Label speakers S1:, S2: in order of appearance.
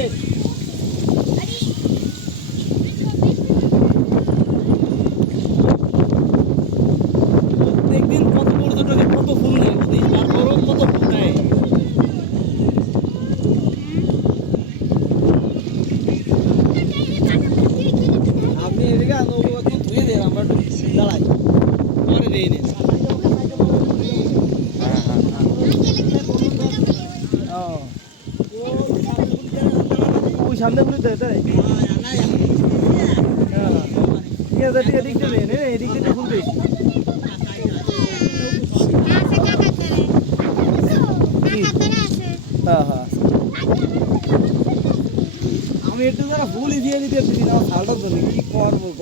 S1: দিবে প্রত্যেকদিন কত পর্যটকে কত ফুল নেয় তারপরও কত ফুল নেয়
S2: আপনি
S1: এদিকে নৌকো একটু ধুয়ে দেন আমরা একটু দাঁড়াই। Oh. সামনে গুলো দেয় তাই ঠিক আছে এদিক দিয়ে এদিক দিয়ে দে হ্যাঁ হ্যাঁ। আমি একটু যারা দিয়ে দিতে আমার জন্য কি করব